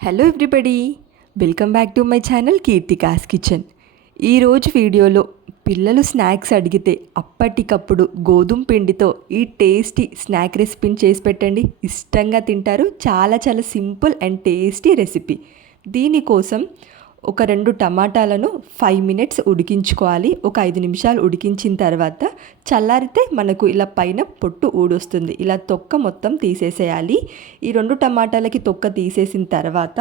Hello everybody, welcome back to my channel Keerthika's kitchen. ఈరోజు వీడియోలో పిల్లలు స్నాక్స్ అడిగితే అప్పటికప్పుడు గోధుమ పిండితో ఈ టేస్టీ స్నాక్ రెసిపీని చేసి పెట్టండి. ఇష్టంగా తింటారు. చాలా చాలా సింపుల్ అండ్ టేస్టీ రెసిపీ. దీనికోసం ఒక 2 టమాటాలను 5 మినిట్స్ ఉడికించుకోవాలి. ఒక 5 నిమిషాలు ఉడికించిన తర్వాత చల్లారితే మనకు ఇలా పైన పొట్టు ఊడొస్తుంది. ఇలా తొక్క మొత్తం తీసేసేయాలి. ఈ 2 టమాటాలకి తొక్క తీసేసిన తర్వాత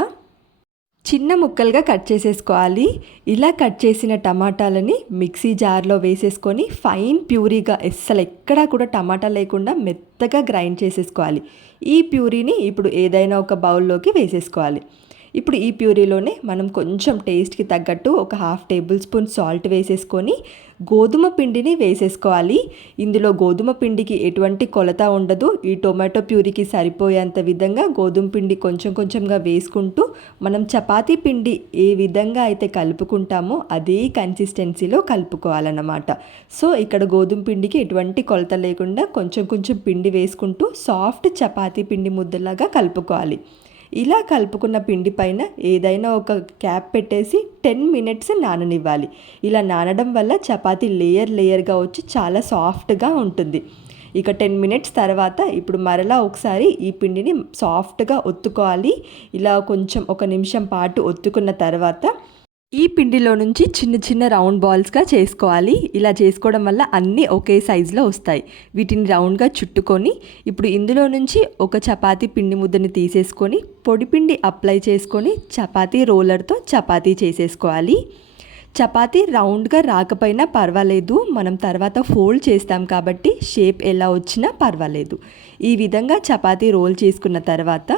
చిన్న ముక్కలుగా కట్ చేసేసుకోవాలి. ఇలా కట్ చేసిన టమాటాలని మిక్సీ జార్లో వేసేసుకొని ఫైన్ ప్యూరీగా, అస్సలు ఎక్కడా కూడా టమాటా లేకుండా మెత్తగా గ్రైండ్ చేసేసుకోవాలి. ఈ ప్యూరీని ఇప్పుడు ఏదైనా ఒక బౌల్లోకి వేసేసుకోవాలి. ఇప్పుడు ఈ ప్యూరీలోనే మనం కొంచెం టేస్ట్కి తగ్గట్టు ఒక 1/2 టేబుల్ స్పూన్ సాల్ట్ వేసేసుకొని గోధుమ పిండిని వేసేసుకోవాలి. ఇందులో గోధుమ పిండికి ఎటువంటి కొలత ఉండదు. ఈ టొమాటో ప్యూరీకి సరిపోయేంత విధంగా గోధుమ పిండి కొంచెం కొంచెంగా వేసుకుంటూ మనం చపాతీ పిండి ఏ విధంగా అయితే కలుపుకుంటామో అదే కన్సిస్టెన్సీలో కలుపుకోవాలన్నమాట. సో ఇక్కడ గోధుమ పిండికి ఎటువంటి కొలత లేకుండా కొంచెం కొంచెం పిండి వేసుకుంటూ సాఫ్ట్ చపాతీ పిండి ముద్దలాగా కలుపుకోవాలి. ఇలా కలుపుకున్న పిండి పైన ఏదైనా ఒక క్యాప్ పెట్టేసి 10 మినిట్స్ నాననివ్వాలి. ఇలా నానడం వల్ల చపాతీ లేయర్గా వచ్చి చాలా సాఫ్ట్గా ఉంటుంది. ఇక 10 మినిట్స్ తర్వాత ఇప్పుడు మరలా ఒకసారి ఈ పిండిని సాఫ్ట్గా ఒత్తుకోవాలి. ఇలా కొంచెం 1 నిమిషం పాటు ఒత్తుకున్న తర్వాత ఈ పిండిలో నుంచి చిన్న చిన్న రౌండ్ బాల్స్గా చేసుకోవాలి. ఇలా చేసుకోవడం వల్ల అన్నీ ఒకే సైజులో వస్తాయి. వీటిని రౌండ్గా చుట్టుకొని ఇప్పుడు ఇందులో నుంచి ఒక చపాతీ పిండి ముద్దని తీసేసుకొని పొడి పిండి అప్లై చేసుకొని చపాతీ రోలర్తో చపాతీ చేసేసుకోవాలి. చపాతీ రౌండ్గా రాకపోయినా పర్వాలేదు, మనం తర్వాత ఫోల్డ్ చేస్తాం కాబట్టి షేప్ ఎలా వచ్చినా పర్వాలేదు. ఈ విధంగా చపాతీ రోల్ చేసుకున్న తర్వాత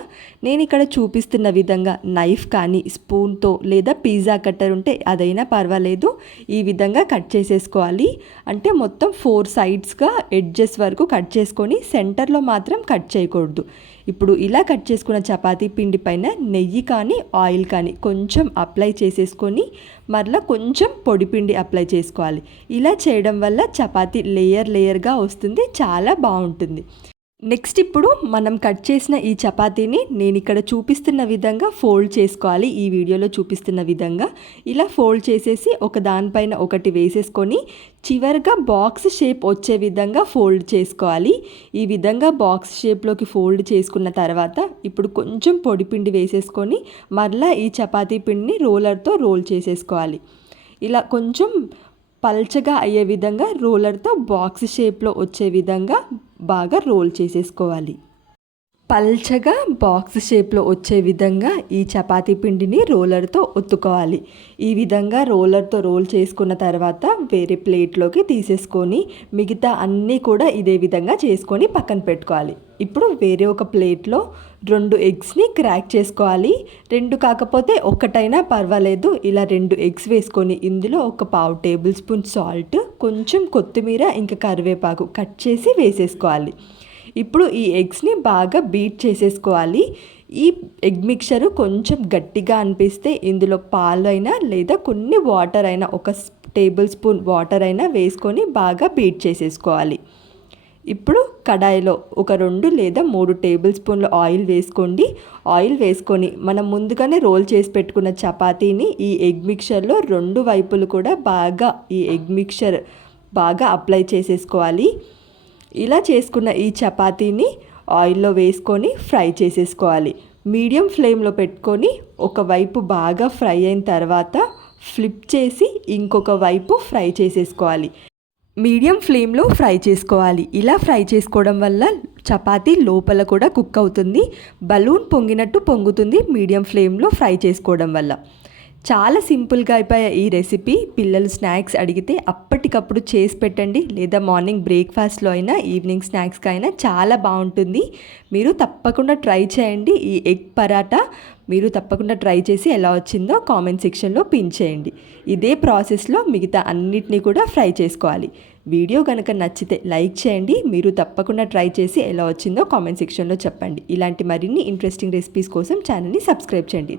నేను ఇక్కడ చూపిస్తున్న విధంగా నైఫ్ కానీ స్పూన్తో లేదా పిజ్జా కట్టర్ ఉంటే అదైనా పర్వాలేదు, ఈ విధంగా కట్ చేసేసుకోవాలి. అంటే మొత్తం 4 సైడ్స్గా ఎడ్జెస్ వరకు కట్ చేసుకొని సెంటర్లో మాత్రం కట్ చేయకూడదు. ఇప్పుడు ఇలా కట్ చేసుకున్న చపాతీ పిండి పైన నెయ్యి కానీ ఆయిల్ కానీ కొంచెం అప్లై చేసేసుకొని మరలా కొంచెం పొడిపిండి అప్లై చేసుకోవాలి. ఇలా చేయడం వల్ల చపాతీ లేయర్గా వస్తుంది, చాలా బాగుంటుంది. నెక్స్ట్ ఇప్పుడు మనం కట్ చేసిన ఈ చపాతీని నేను ఇక్కడ చూపిస్తున్న విధంగా ఫోల్డ్ చేసుకోవాలి. ఈ వీడియోలో చూపిస్తున్న విధంగా ఇలా ఫోల్డ్ చేసేసి ఒక దానిపైన ఒకటి వేసేసుకొని చివరిగా బాక్స్ షేప్ వచ్చే విధంగా ఫోల్డ్ చేసుకోవాలి. ఈ విధంగా బాక్స్ షేప్లోకి ఫోల్డ్ చేసుకున్న తర్వాత ఇప్పుడు కొంచెం పొడిపిండి వేసేసుకొని మరలా ఈ చపాతీ పిండిని రోలర్తో రోల్ చేసేసుకోవాలి. ఇలా కొంచెం పల్చగా అయ్యే విధంగా రోలర్తో బాక్స్ షేప్లో వచ్చే విధంగా బాగా రోల్ చేసేసుకోవాలి. పల్చగా బాక్స్ షేప్లో వచ్చే విధంగా ఈ చపాతీ పిండిని రోలర్తో ఒత్తుకోవాలి. ఈ విధంగా రోలర్తో రోల్ చేసుకున్న తర్వాత వేరే ప్లేట్లోకి తీసేసుకొని మిగతా అన్నీ కూడా ఇదే విధంగా చేసుకొని పక్కన పెట్టుకోవాలి. ఇప్పుడు వేరే ఒక ప్లేట్లో 2 ఎగ్స్ని క్రాక్ చేసుకోవాలి. 2 కాకపోతే ఒకటైనా పర్వాలేదు. ఇలా 2 ఎగ్స్ వేసుకొని ఇందులో ఒక 1/2 టేబుల్ స్పూన్ సాల్ట్, కొంచెం కొత్తిమీర ఇంకా కరివేపాకు కట్ చేసి వేసేసుకోవాలి. ఇప్పుడు ఈ ఎగ్స్ని బాగా బీట్ చేసేసుకోవాలి. ఈ ఎగ్ మిక్చరు కొంచెం గట్టిగా అనిపిస్తే ఇందులో పాలైనా లేదా కొన్ని వాటర్ అయినా, 1 టేబుల్ స్పూన్ వాటర్ అయినా వేసుకొని బాగా బీట్ చేసేసుకోవాలి. ఇప్పుడు కడాయిలో ఒక 2 లేదా 3 టేబుల్ స్పూన్ల ఆయిల్ వేసుకోండి. ఆయిల్ వేసుకొని మనం ముందుగానే రోల్ చేసి పెట్టుకున్న చపాతీని ఈ ఎగ్ మిక్చర్లో 2 వైపులు కూడా బాగా ఈ ఎగ్ మిక్చర్ బాగా అప్లై చేసేసుకోవాలి. ఇలా చేసుకున్న ఈ చపాతీని ఆయిల్లో వేసుకొని ఫ్రై చేసేసుకోవాలి. మీడియం ఫ్లేమ్లో పెట్టుకొని ఒకవైపు బాగా ఫ్రై అయిన తర్వాత ఫ్లిప్ చేసి ఇంకొక వైపు ఫ్రై చేసేసుకోవాలి. మీడియం ఫ్లేమ్లో ఫ్రై చేసుకోవాలి. ఇలా ఫ్రై చేసుకోవడం వల్ల చపాతీ లోపల కూడా కుక్ అవుతుంది. బలూన్ పొంగినట్టు పొంగుతుంది మీడియం ఫ్లేమ్లో ఫ్రై చేసుకోవడం వల్ల. చాలా సింపుల్గా అయిపోయే ఈ రెసిపీ పిల్లలు స్నాక్స్ అడిగితే అప్పటికప్పుడు చేసి పెట్టండి. లేదా మార్నింగ్ బ్రేక్ఫాస్ట్లో అయినా ఈవినింగ్ స్నాక్స్గా అయినా చాలా బాగుంటుంది. మీరు తప్పకుండా ట్రై చేయండి. ఈ ఎగ్ పరాటా మీరు తప్పకుండా ట్రై చేసి ఎలా వచ్చిందో కామెంట్ సెక్షన్లో పిన్ చేయండి. ఇదే ప్రాసెస్లో మిగతా అన్నిటినీ కూడా ఫ్రై చేసుకోవాలి. వీడియో కనుక నచ్చితే లైక్ చేయండి. మీరు తప్పకుండా ట్రై చేసి ఎలా వచ్చిందో కామెంట్ సెక్షన్లో చెప్పండి. ఇలాంటి మరిన్ని ఇంట్రెస్టింగ్ రెసిపీస్ కోసం ఛానల్ని సబ్స్క్రైబ్ చేయండి.